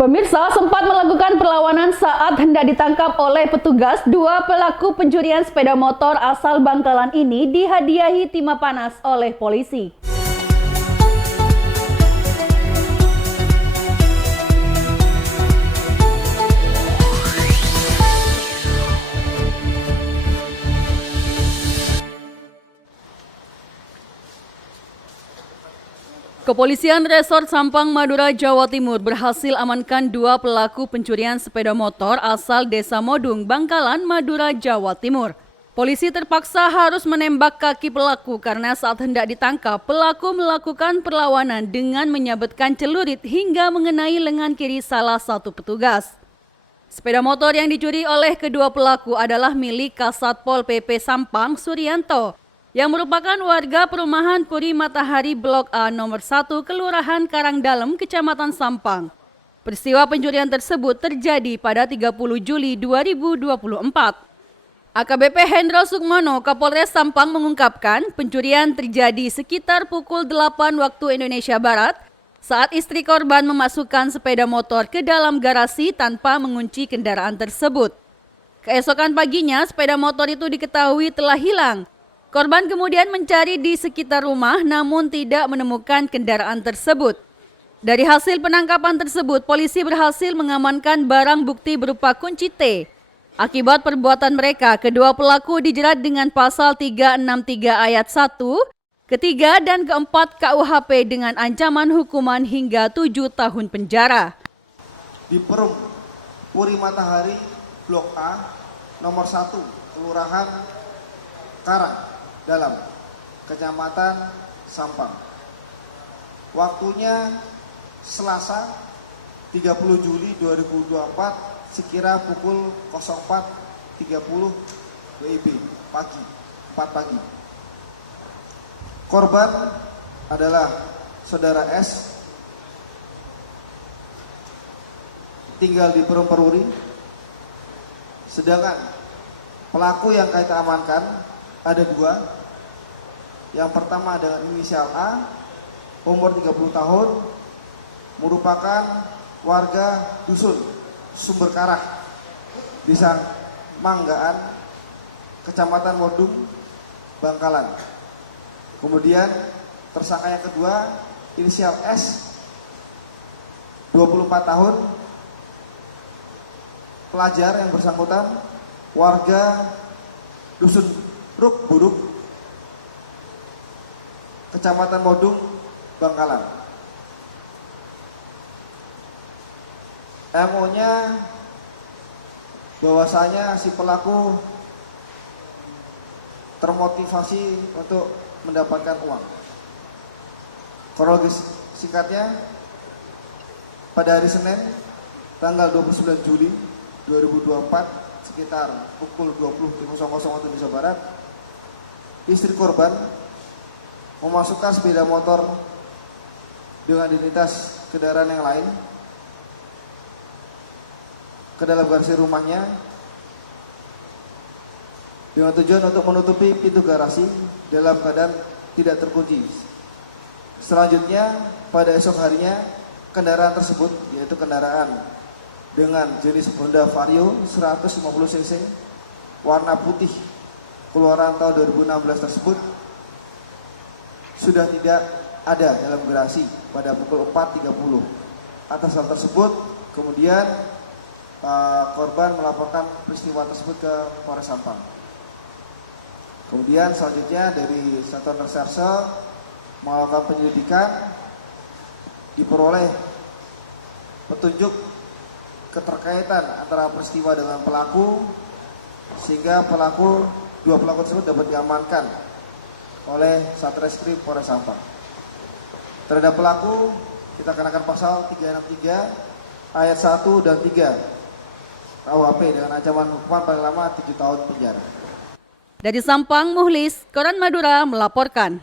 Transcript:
Pemirsa sempat melakukan perlawanan saat hendak ditangkap oleh petugas. Dua pelaku pencurian sepeda motor asal Bangkalan ini dihadiahi timah panas oleh polisi. Kepolisian Resort Sampang, Madura, Jawa Timur berhasil amankan dua pelaku pencurian sepeda motor asal Desa Modung, Bangkalan, Madura, Jawa Timur. Polisi terpaksa harus menembak kaki pelaku karena saat hendak ditangkap, pelaku melakukan perlawanan dengan menyabetkan celurit hingga mengenai lengan kiri salah satu petugas. Sepeda motor yang dicuri oleh kedua pelaku adalah milik Kasatpol PP Sampang, Suryanto, yang merupakan warga perumahan Puri Matahari Blok A nomor 1 Kelurahan Karangdalem, Kecamatan Sampang. Peristiwa pencurian tersebut terjadi pada 30 Juli 2024. AKBP Hendro Sukmono, Kapolres Sampang mengungkapkan pencurian terjadi sekitar pukul 8 waktu Indonesia Barat saat istri korban memasukkan sepeda motor ke dalam garasi tanpa mengunci kendaraan tersebut. Keesokan paginya sepeda motor itu diketahui telah hilang. Korban kemudian mencari di sekitar rumah namun tidak menemukan kendaraan tersebut. Dari hasil penangkapan tersebut, polisi berhasil mengamankan barang bukti berupa kunci T. Akibat perbuatan mereka, kedua pelaku dijerat dengan pasal 363 ayat 1, ketiga dan keempat KUHP dengan ancaman hukuman hingga 7 tahun penjara. Di Perum Puri Matahari Blok A nomor 1 Kelurahan Karangdalem, Kecamatan Sampang. Waktunya Selasa 30 Juli 2024 sekira pukul 04.30 WIB pagi, 4 pagi. Korban adalah saudara S, tinggal di Perum Peruri. Sedangkan pelaku yang kita amankan ada dua. Yang pertama dengan inisial A, umur 30 tahun, merupakan warga dusun Sumber Karah, Desa Manggaan, Kecamatan Modung, Bangkalan. Kemudian tersangka yang kedua, inisial S, 24 tahun, pelajar yang bersangkutan, warga dusun Ruk Buruk, Kecamatan Modung, Bangkalan. MO-nya bahwasanya si pelaku termotivasi untuk mendapatkan uang. Kronologis singkatnya, pada hari Senin tanggal 29 Juli 2024 sekitar pukul 20.00 waktu Indonesia Barat, istri korban memasukkan sepeda motor dengan identitas kendaraan yang lain ke dalam garasi rumahnya dengan tujuan untuk menutupi pintu garasi dalam keadaan tidak terkunci. Selanjutnya pada esok harinya kendaraan tersebut, yaitu kendaraan dengan jenis Honda Vario 150 cc warna putih keluaran tahun 2016 tersebut sudah tidak ada dalam garasi pada pukul 4.30. Atas hal tersebut kemudian korban melaporkan peristiwa tersebut ke Polres Sampang. Kemudian selanjutnya dari Satuan Reserse melakukan penyelidikan, diperoleh petunjuk keterkaitan antara peristiwa dengan pelaku, sehingga dua pelaku tersebut dapat diamankan oleh Satreskrim Polres Sampang. Terhadap pelaku kita kenakan pasal 363 ayat 1 dan 3 KUHP dengan ancaman hukuman paling lama 7 tahun penjara. Dari Sampang, Muhlis, Koran Madura melaporkan.